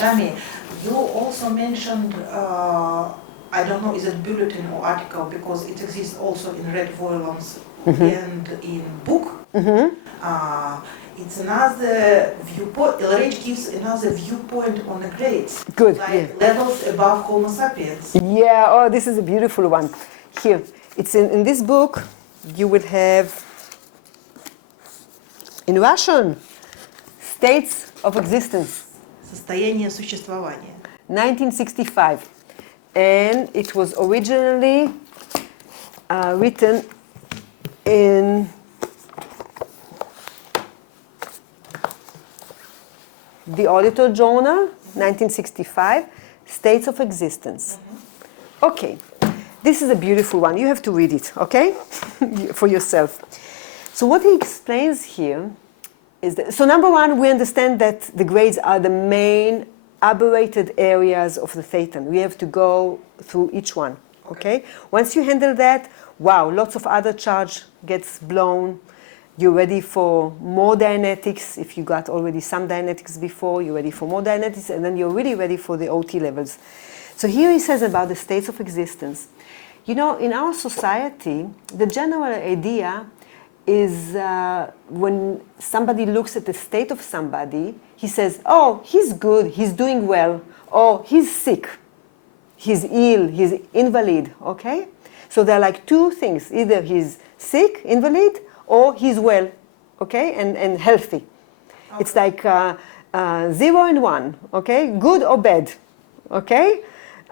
Tami, you also mentioned, I don't know, is it bulletin or article, because it exists also in red violence and in book. It's another viewpoint. LRH gives another viewpoint on the grades. Good. Like levels above Homo sapiens. Yeah, oh, this is a beautiful one. Here, it's in this book, you will have, in Russian, states of existence. Состояние существования. 1965. And it was originally written in the Auditor Journal, 1965, States of Existence. Okay, this is a beautiful one. You have to read it, okay, for yourself. So what he explains here is that, so number one, we understand that the grades are the main aberrated areas of the Thetan. We have to go through each one, okay? Once you handle that, wow, lots of other charge gets blown. You're ready for more Dianetics. If you got already some Dianetics before, you're ready for more Dianetics, and then you're really ready for the OT levels. So here he says about the states of existence. You know, in our society, the general idea is when somebody looks at the state of somebody, he says, oh, he's good, he's doing well, or he's sick, he's ill, he's invalid, okay? So there are like two things, either he's sick, invalid, or he's well, okay, and healthy. Okay. It's like 0 and 1, okay, good or bad, okay?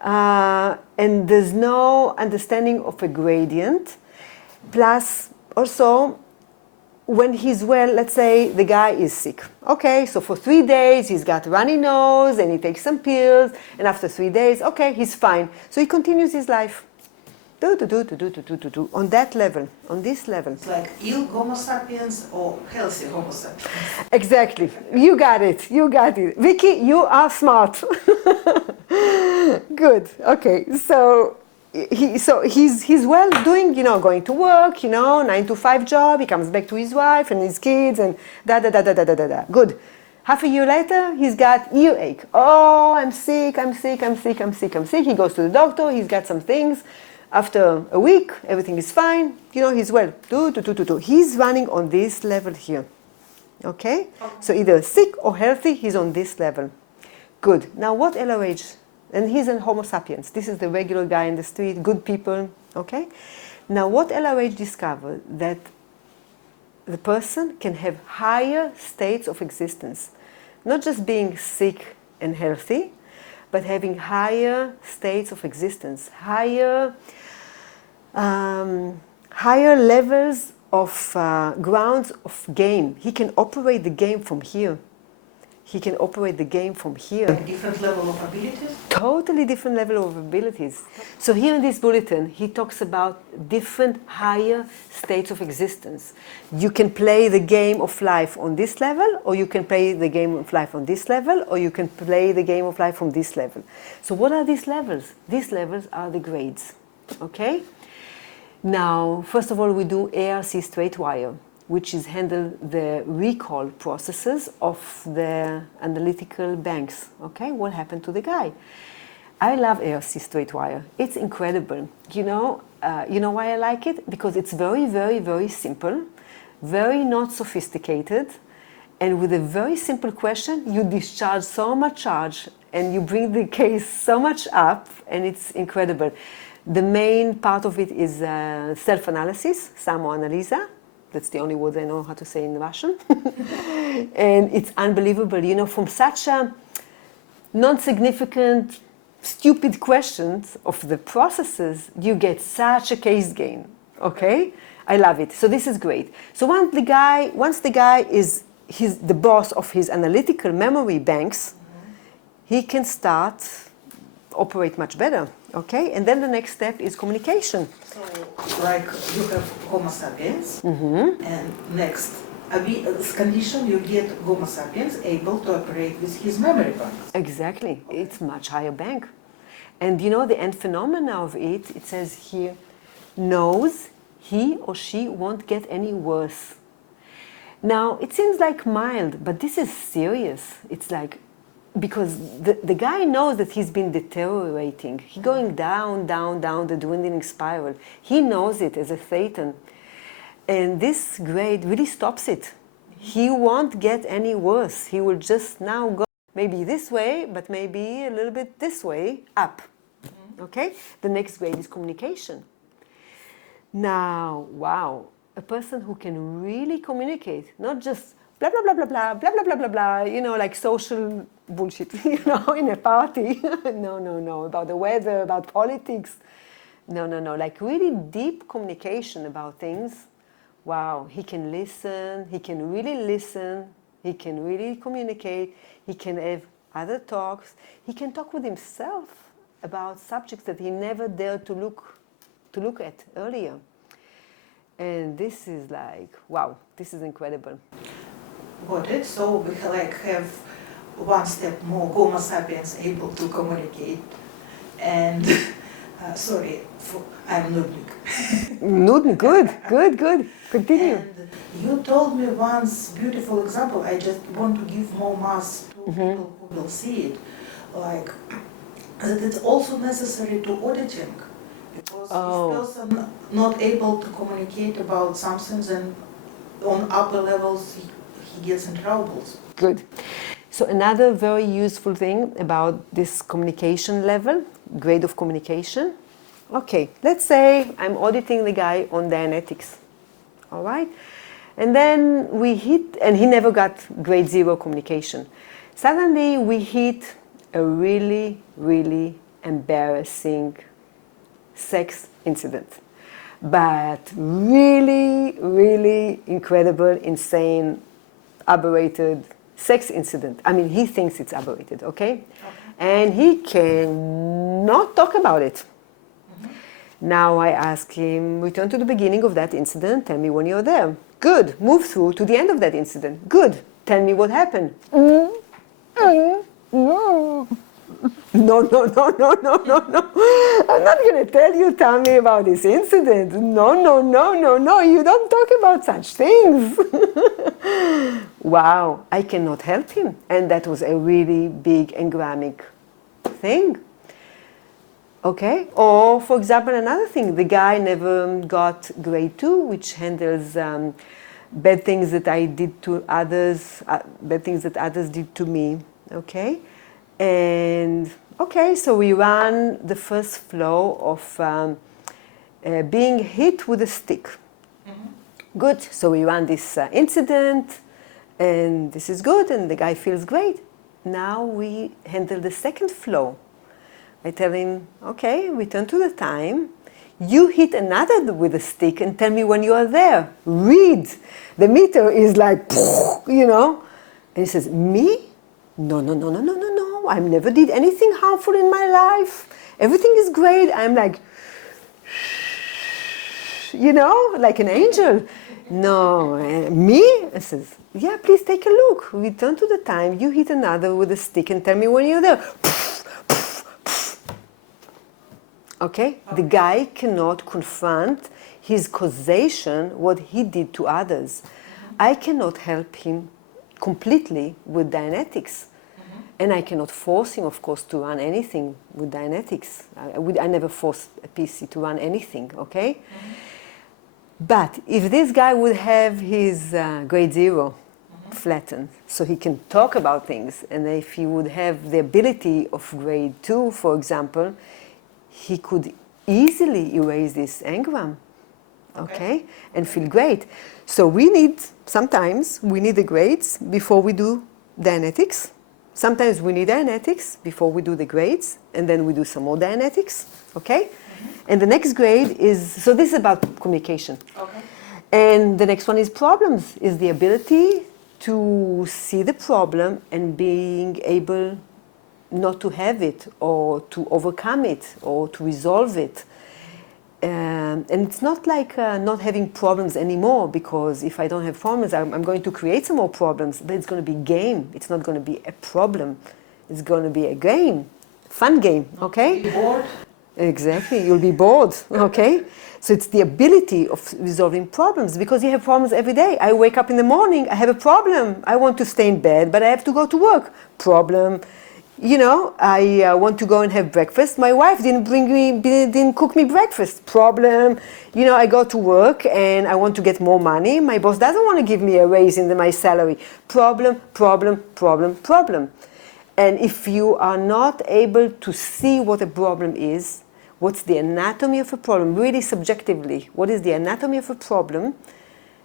And there's no understanding of a gradient. Plus, also, when he's well, let's say the guy is sick. Okay, so for 3 days he's got runny nose and he takes some pills, and after 3 days, okay, he's fine. So he continues his life. On that level, on this level. It's like ill Homo sapiens or healthy Homo sapiens. Exactly. You got it. You got it. Vicky, you are smart. Good. Okay. So he's well doing, you know, going to work, you know, 9 to 5 job. He comes back to his wife and his kids and da. Good. Half a year later, he's got earache. Oh, I'm sick. He goes to the doctor. He's got some things. After a week, everything is fine. You know, he's well. He's running on this level here. Okay? So either sick or healthy, he's on this level. Good. Now what LRH? And he's a Homo sapiens. This is the regular guy in the street, good people. Okay? Now what LRH discovered? That the person can have higher states of existence. Not just being sick and healthy, but having higher states of existence, higher levels of grounds of game. He can operate the game from here. Like different level of abilities? Totally different level of abilities. So here in this bulletin, he talks about different higher states of existence. You can play the game of life on this level, or you can play the game of life on this level, or you can play the game of life on this level. So what are these levels? These levels are the grades, okay? Now, first of all, we do ARC straight wire, which is handle the recall processes of the analytical banks. Okay, what happened to the guy? I love ARC straight wire. It's incredible. You know why I like it? Because it's very, very, very simple, very not sophisticated, and with a very simple question, you discharge so much charge and you bring the case so much up, and it's incredible. The main part of it is self-analysis, samoanaliza. That's the only word I know how to say in Russian. And it's unbelievable, you know, from such a non-significant, stupid questions of the processes, you get such a case gain, okay? I love it. So this is great. So once the guy is the boss of his analytical memory banks, he can start operate much better, okay? And then the next step is communication. So, like you have Homo sapiens, and next, this condition you get Homo sapiens able to operate with his memory banks. Exactly, it's much higher bank. And you know the end phenomena of it, it says here, knows he or she won't get any worse. Now, it seems like mild, but this is serious. It's like because the guy knows that he's been deteriorating. He's going down, down, down the dwindling spiral. He knows it as a Satan. And this grade really stops it. He won't get any worse. He will just now go maybe this way, but maybe a little bit this way, up. Okay? The next grade is communication. Now, wow, a person who can really communicate, not just blah, blah, blah, blah, blah, blah, blah, blah, blah, blah, you know, like social bullshit, you know, in a party. No, no, no, about the weather, about politics. No, no, no, like really deep communication about things. Wow, he can listen, he can really listen, he can really communicate, he can have other talks, he can talk with himself about subjects that he never dared to look at earlier. And this is like, wow, this is incredible. Got it. So we have one step more, Homo sapiens able to communicate. And sorry, I'm Nudnik. Nudnik, good, good, good. Continue. And you told me once beautiful example. I just want to give more mass to people who will see it, like that it's also necessary to auditing, because if person not able to communicate about something, then on upper levels he gets in troubles. Good. So another very useful thing about this communication level, grade of communication. Okay, let's say I'm auditing the guy on Dianetics, all right? And then we hit, and he never got grade 0 communication. Suddenly we hit a really, really embarrassing sex incident. But really, really incredible, insane, aberrated sex incident. I mean, he thinks it's aberrated, okay? And he cannot talk about it. Now I ask him, return to the beginning of that incident, tell me when you're there. Good, move through to the end of that incident. Good, tell me what happened. No, no, no, no, no, no. I'm not going to tell you, Tami, about this incident. No, no, no, no, no. You don't talk about such things. Wow, I cannot help him. And that was a really big engrammic thing. Okay? Or, for example, another thing. The guy never got grade 2, which handles bad things that I did to others, bad things that others did to me. Okay? And okay, so we run the first flow of being hit with a stick. Good, so we run this incident, and this is good, and the guy feels great. Now we handle the second flow. I tell him, okay, return to the time. You hit another with a stick and tell me when you are there. Read. The meter is like, you know. And he says, me? No, no, no, no, no, no, no. I never did anything harmful in my life. Everything is great. I'm like, you know, like an angel. No, me? I says, yeah, please take a look. Return to the time. You hit another with a stick and tell me when you're there. Okay? The guy cannot confront his causation, what he did to others. I cannot help him completely with Dianetics. And I cannot force him, of course, to run anything with Dianetics. I never force a PC to run anything, okay? But if this guy would have his grade 0 flattened, so he can talk about things, and if he would have the ability of grade 2, for example, he could easily erase this engram, okay? And feel great. So sometimes we need the grades before we do Dianetics. Sometimes we need Dianetics before we do the grades, and then we do some more Dianetics, okay? And the next grade is, so this is about communication. Okay. And the next one is problems, is the ability to see the problem and being able not to have it, or to overcome it, or to resolve it. And it's not like not having problems anymore, because if I don't have problems, I'm going to create some more problems, but it's going to be game. It's not going to be a problem. It's going to be a game, fun game, okay? Be bored. Exactly, you'll be bored, okay? So it's the ability of resolving problems, because you have problems every day. I wake up in the morning, I have a problem. I want to stay in bed, but I have to go to work. Problem. I want to go and have breakfast. My wife didn't cook me breakfast. Problem. I go to work and I want to get more money. My boss doesn't want to give me a raise in my salary. Problem, problem, problem, problem. And if you are not able to see what a problem is, what's the anatomy of a problem, really subjectively, what is the anatomy of a problem,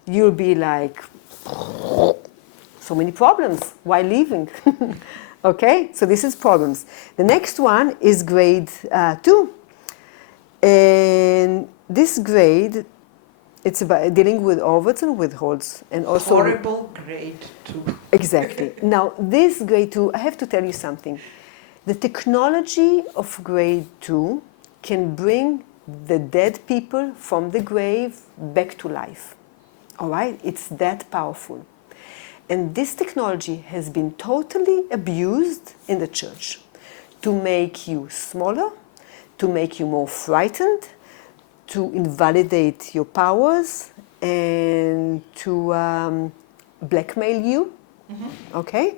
you'll be like, so many problems, why leaving? Okay, so this is problems. The next one is grade 2. And this grade, it's about dealing with overts and withholds. And also horrible grade 2. Exactly. Now, this grade 2, I have to tell you something. The technology of grade 2 can bring the dead people from the grave back to life. All right? It's that powerful. And this technology has been totally abused in the church to make you smaller, to make you more frightened, to invalidate your powers, and to blackmail you. Mm-hmm. Okay?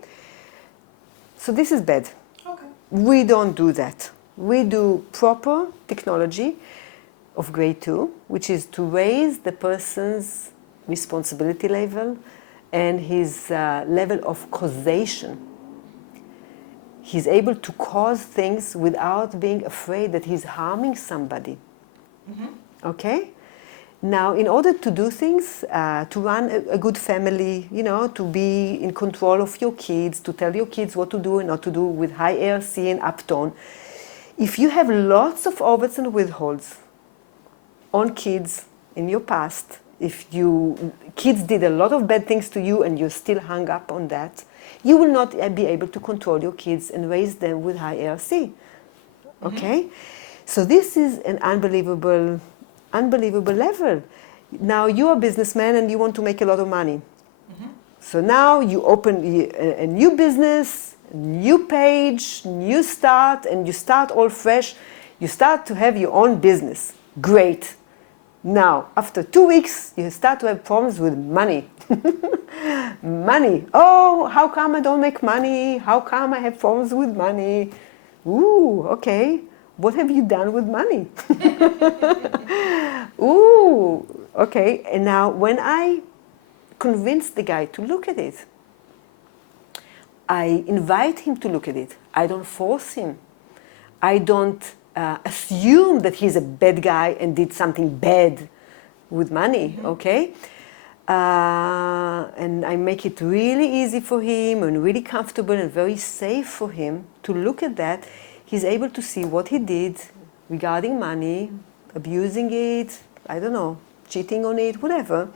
So this is bad. Okay. We don't do that. We do proper technology of grade 2, which is to raise the person's responsibility level and his level of causation. He's able to cause things without being afraid that he's harming somebody. Mm-hmm. Okay? Now, in order to do things, to run a good family, to be in control of your kids, to tell your kids what to do and not to do with high ARC and uptone, if you have lots of overts and withholds on kids in your past, if kids did a lot of bad things to you and you're still hung up on that, you will not be able to control your kids and raise them with high ARC. Okay? Mm-hmm. So this is an unbelievable level. Now you're a businessman and you want to make a lot of money. Mm-hmm. So now you open a new business, new page, new start, and you start all fresh. You start to have your own business. Great. Now, after 2 weeks, you start to have problems with money. Money. Oh, how come I don't make money? How come I have problems with money? Ooh, okay. What have you done with money? Ooh, okay. And now, when I convince the guy to look at it, I invite him to look at it. I don't force him. I don't assume that he's a bad guy and did something bad with money, okay? And I make it really easy for him and really comfortable and very safe for him to look at that. He's able to see what he did regarding money, abusing it, I don't know, cheating on it, whatever,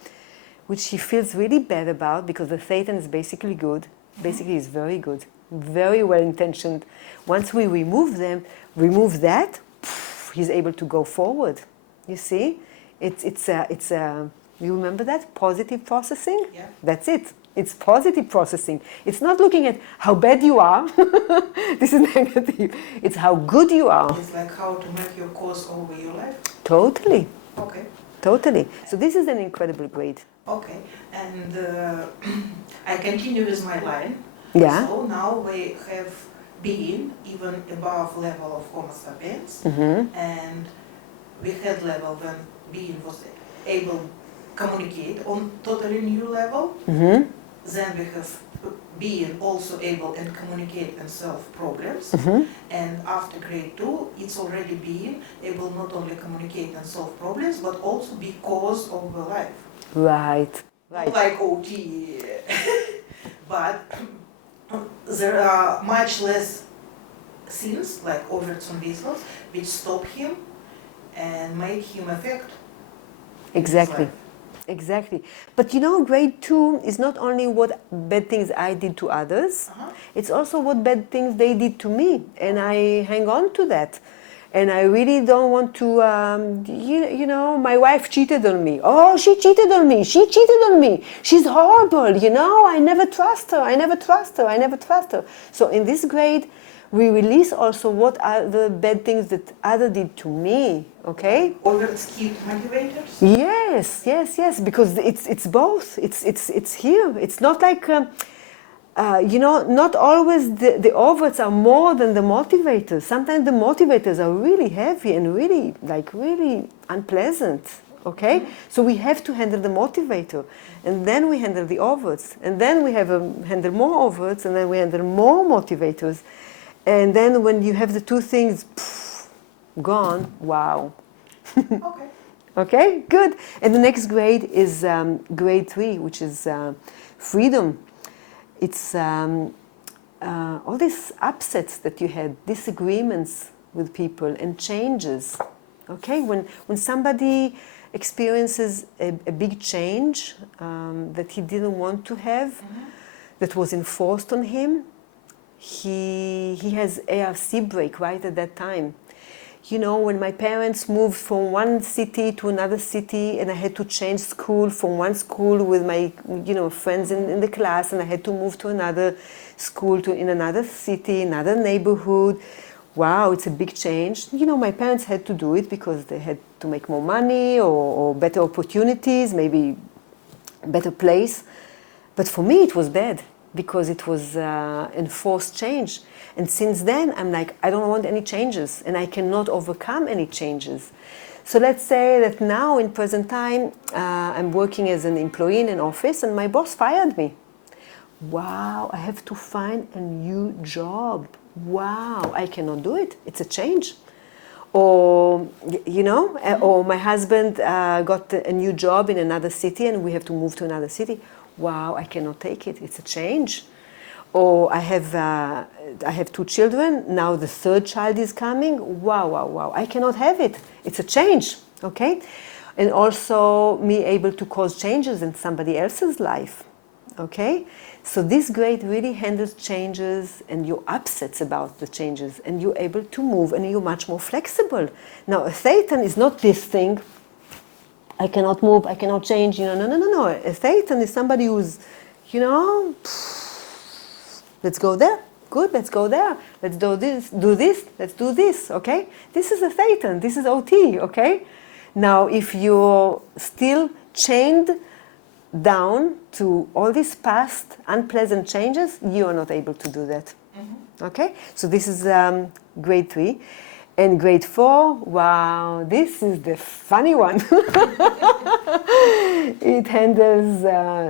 which he feels really bad about because the Satan is basically good. Basically, he's very good, very well-intentioned. Once we remove that, he's able to go forward. You see? It's you remember that? Positive processing? Yeah. That's it. It's positive processing. It's not looking at how bad you are. This is negative. It's how good you are. It's like how to make your course over your life? Totally. Okay. Totally. So this is an incredible grade. Okay. And I continue with my line. Yeah. So now we have being even above level of Homo sapiens, and we had level when being was able communicate on totally new level. Then we have being also able and communicate and solve problems. And after grade 2, it's already being able not only communicate and solve problems, but also be cause of the life. Right. Right. Like OT, but there are much less sins, like overts and withholds, which stop him and make him affect. Exactly. Exactly. But grade 2 is not only what bad things I did to others, it's also what bad things they did to me. And I hang on to that. And I really don't want to, my wife cheated on me. Oh, she cheated on me. She cheated on me. She's horrible, I never trust her. I never trust her. I never trust her. So in this grade, we release also what are the bad things that other did to me, okay? Over-skewed motivators? Yes, because it's both. It's here. It's not like not always the overts are more than the motivators. Sometimes the motivators are really heavy and really unpleasant. Okay, so we have to handle the motivator, and then we handle the overts, and then we have handle more overts, and then we handle more motivators, and then when you have the two things gone, wow. Okay. Okay, good. And the next grade is grade 3, which is freedom. It's all these upsets that you had, disagreements with people, and changes. Okay, when somebody experiences a big change that he didn't want to have, that was enforced on him, he has ARC break right at that time. When my parents moved from one city to another city, and I had to change school from one school with my friends in the class, and I had to move to another school in another city, another neighborhood. Wow, it's a big change. My parents had to do it because they had to make more money or better opportunities, maybe a better place. But for me, it was bad because it was enforced change. And since then, I'm like, I don't want any changes, and I cannot overcome any changes. So let's say that now, in present time, I'm working as an employee in an office, and my boss fired me. Wow, I have to find a new job. Wow, I cannot do it. It's a change. Or, or my husband got a new job in another city, and we have to move to another city. Wow, I cannot take it. It's a change. Or I have 2 children. Now the 3rd child is coming. Wow. I cannot have it. It's a change, okay? And also me able to cause changes in somebody else's life, okay? So this grade really handles changes and your upsets about the changes, and you're able to move, and you're much more flexible. Now a Thetan is not this thing, I cannot move, I cannot change, no. A Thetan is somebody who's, let's go there, good, let's go there, let's do this, let's do this, okay? This is a Thetan, this is OT, okay? Now if you're still chained down to all these past unpleasant changes, you are not able to do that. Okay? So this is grade 3. And grade 4, wow, this is the funny one. It handles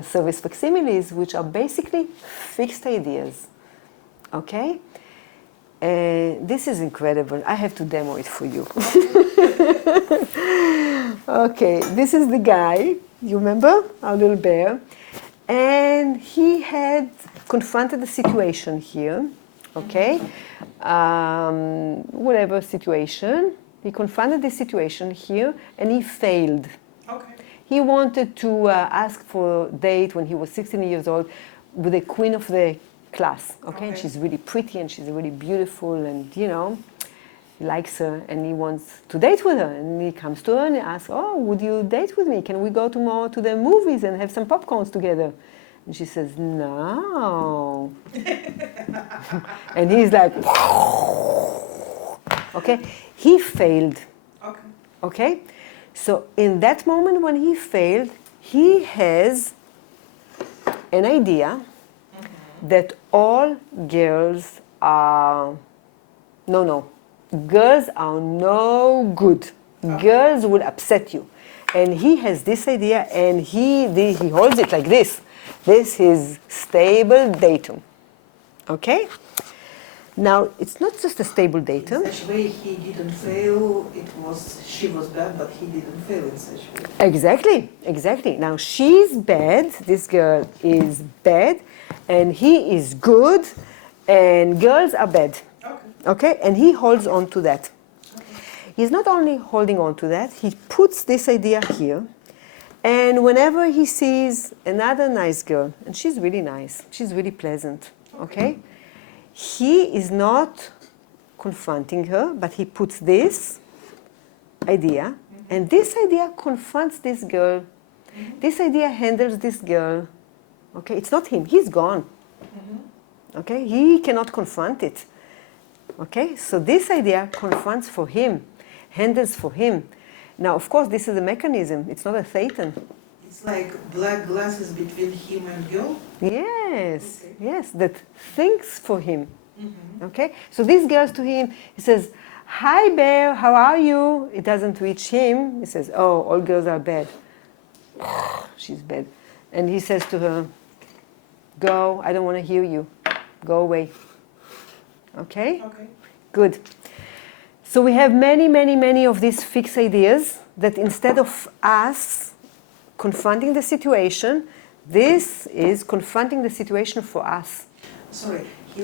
service facsimiles, which are basically fixed ideas. Okay? This is incredible. I have to demo it for you. Okay, this is the guy. You remember our little bear? And he had confronted the situation here, okay? Whatever situation. He confronted the situation here, and he failed. Okay. He wanted to ask for a date when he was 16 years old with the queen of the class, okay? And she's really pretty, and she's really beautiful, and he likes her, and he wants to date with her. And he comes to her and he asks, oh, would you date with me? Can we go tomorrow to the movies and have some popcorns together? And she says, no. And he's like, okay? He failed. Okay. Okay? So in that moment when he failed, he has an idea that all girls are, no. Girls are no good. Girls will upset you. And he has this idea, and he holds it like this. This is stable datum. Okay? Now, it's not just a stable datum. In such way he didn't fail, she was bad, but he didn't fail in such way. Exactly. Now, she's bad, this girl is bad, and he is good, and girls are bad. Okay, and he holds on to that. Okay. He's not only holding on to that, he puts this idea here, and whenever he sees another nice girl, and she's really nice, she's really pleasant, okay? He is not confronting her, but he puts this idea, and this idea confronts this girl. This idea handles this girl, okay? It's not him, he's gone, okay? He cannot confront it. Okay, so this idea confronts for him, handles for him. Now, of course, this is a mechanism. It's not a Thetan. It's like black glasses between him and girl. Yes, Okay. yes, that thinks for him. Mm-hmm. Okay, so this goes to him. He says, "Hi, bear, how are you?" It doesn't reach him. He says, "Oh, all girls are bad." She's bad, and he says to her, "Go. I don't want to hear you. Go away." Okay, Okay. good. So we have many, many, many of these fixed ideas that instead of us confronting the situation, this is confronting the situation for us. Sorry, he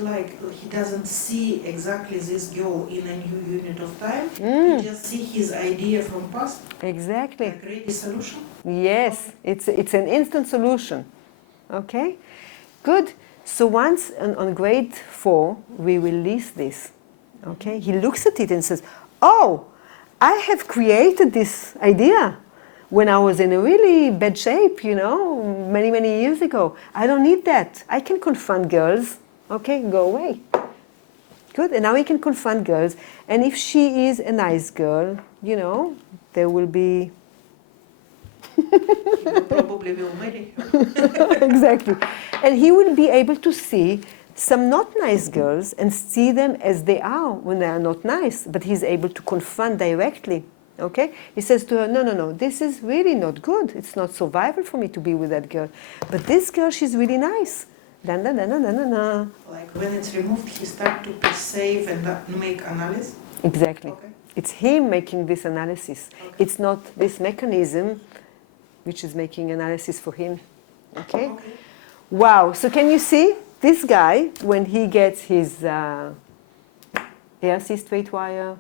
doesn't see exactly this girl in a new unit of time. He just see his idea from past. Exactly. Like ready solution. Yes, it's an instant solution. Okay, good. So once on grade 4, we release this. Okay, he looks at it and says, "Oh, I have created this idea when I was in a really bad shape, many, many years ago. I don't need that. I can confront girls. Okay, go away." Good, and now he can confront girls. And if she is a nice girl, there will be... He probably will marry her. Exactly. And he will be able to see some not nice girls and see them as they are when they are not nice, but he's able to confront directly. Okay? He says to her, no, this is really not good. It's not survival for me to be with that girl. But this girl, she's really nice. Da, da, da, da, da, da, da. Like when it's removed, he start to perceive and make analysis. Exactly. Okay. It's him making this analysis. Okay. It's not this mechanism which is making analysis for him. Okay? Okay. Wow. So can you see this guy, when he gets his ARC straight wire,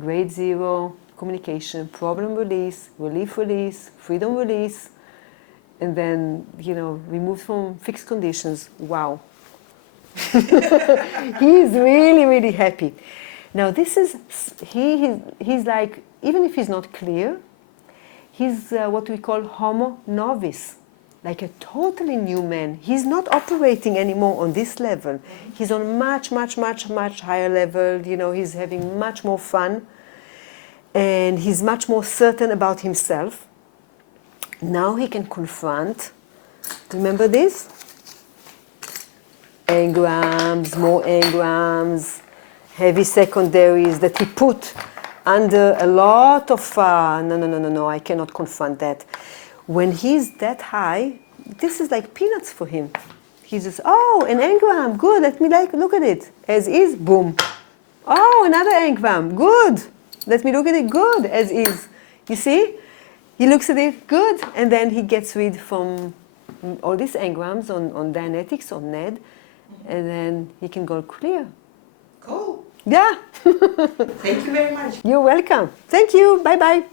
grade 0, communication, problem release, relief release, freedom release, and then, removed from fixed conditions. Wow. He's really, really happy. Now this is, he's like, even if he's not clear, he's what we call homo novice, like a totally new man. He's not operating anymore on this level. He's on much, much, much, much higher level. He's having much more fun, and he's much more certain about himself. Now he can confront, remember this? Engrams, more engrams, heavy secondaries that he put under a lot of, no, I cannot confront that. When he's that high, this is like peanuts for him. He says, "Oh, an engram, good, let me look at it. As is, boom. Oh, another engram, good. Let me look at it, good, as is." You see? He looks at it, good, and then he gets rid from all these engrams on Dianetics, on NED, and then he can go clear. Cool. Yeah. Thank you very much. You're welcome. Thank you. Bye-bye.